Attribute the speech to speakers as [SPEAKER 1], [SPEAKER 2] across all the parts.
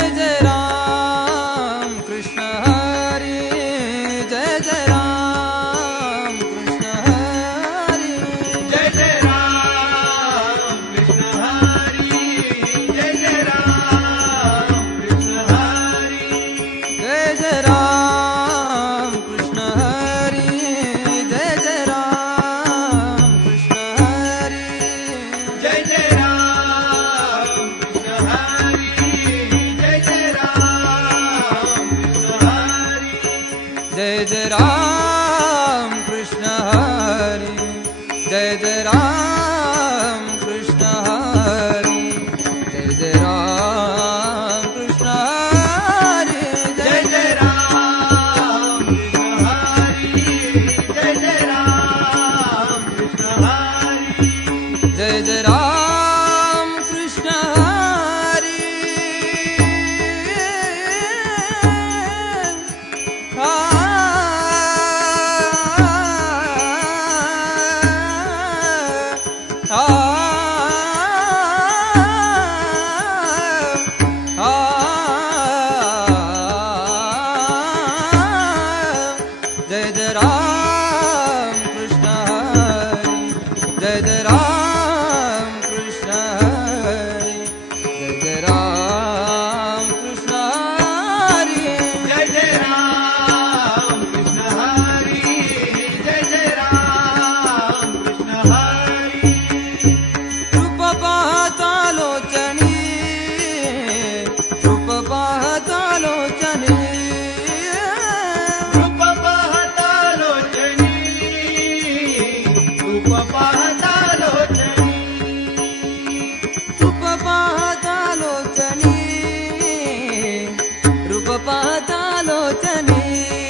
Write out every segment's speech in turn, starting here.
[SPEAKER 1] Jai Jai Ram Krishna Hare 对对
[SPEAKER 2] موتني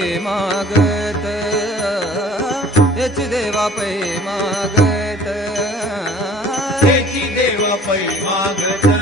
[SPEAKER 2] मागत. याची देवा पै मागत.
[SPEAKER 1] याची देवा पै मागत.